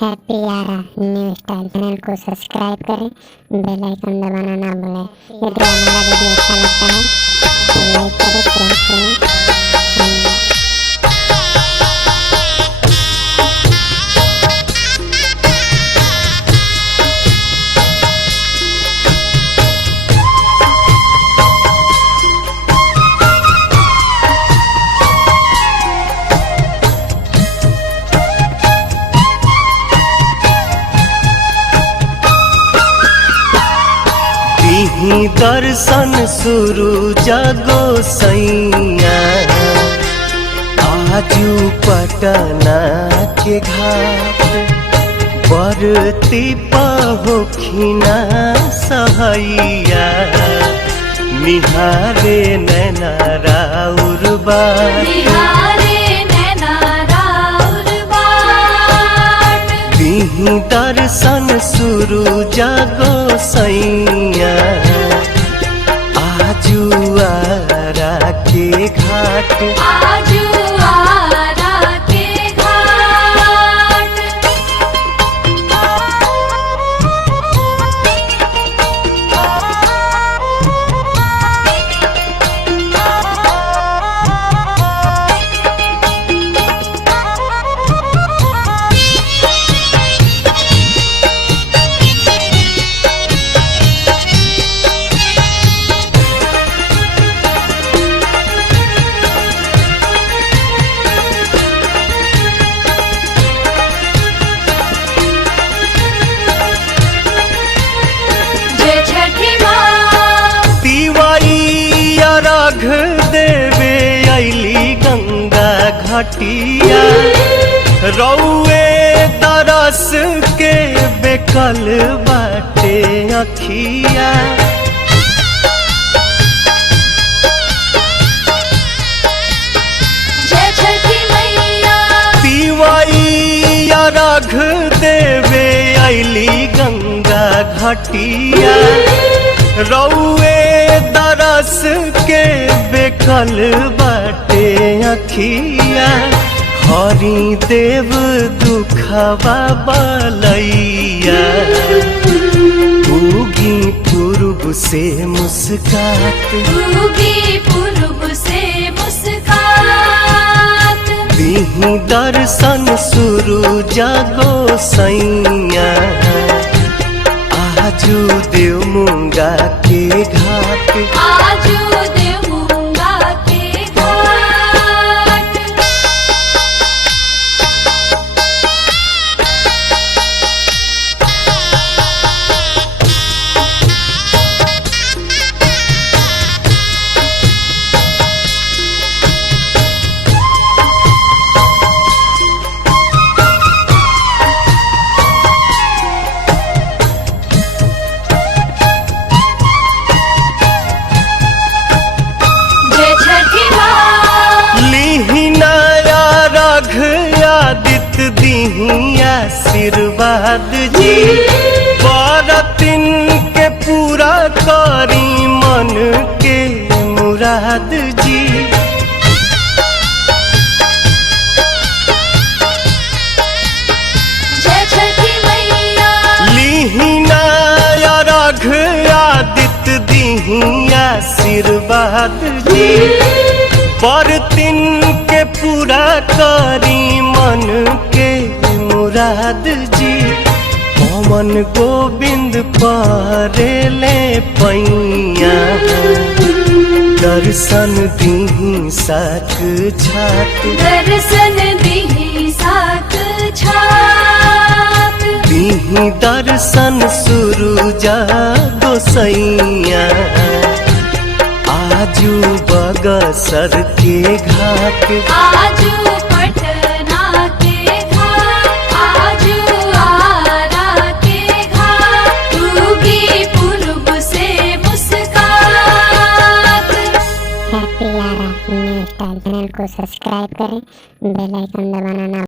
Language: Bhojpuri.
हैप्पी यारा न्यू स्टाइल चैनल को सब्सक्राइब करें, बेल आइकन दबाना ना भूलें। यदि हमारा वीडियो अच्छा लगता है तो लाइक करें, फ्रेंड्स करें। ही दर्शन शुरू जागो सैया, आजू पटना के घाट बरती पहोखिना सहैया, निहारे नैना राउर बाट, ही दर्शन शुरू जागो सैया, आजू आरा के घाट, आजू आरा के घाट। अर्घ देवे अली गंगा घटिया, रौए तरस के बेकल बाटे अखिया, जय छठी मैया। तिवारी अर्घ देवे अली गंगा घटिया, रौए दरस के बेकल बाटे अखिया, हरि देव दुखवा बलैया, उगी पूर्व से मुस्कात, उगी पूर्व से मुस्कात, दीही दर्शन शुरू जागो सैया, आजू देव मुंगा के घाट, आजू देव मुंगा के घाट। दीही आशीर्वाद जी, बरतिन के पूरा करी मन के मुराद जी, जय छठी मैया। लीहिना अर्घ आदित्य दीही आशीर्वाद जी, बरतिन के पूरा करी मन के मुराद जी, पवन गोविंद परेले पैया, दर्शन दीही साक छात, दर्शन दीही साक छात, दीही दर्शन शुरू जागो सैया, आजू बगसर के घाट, आजू पटना के घाट, आजू आरा के घाट, उगी पूर्व से मुस्कात। हैप्पी यारा न्यू स्टाइल चैनल को सब्सक्राइब करें, बेल आइकन दबाना ना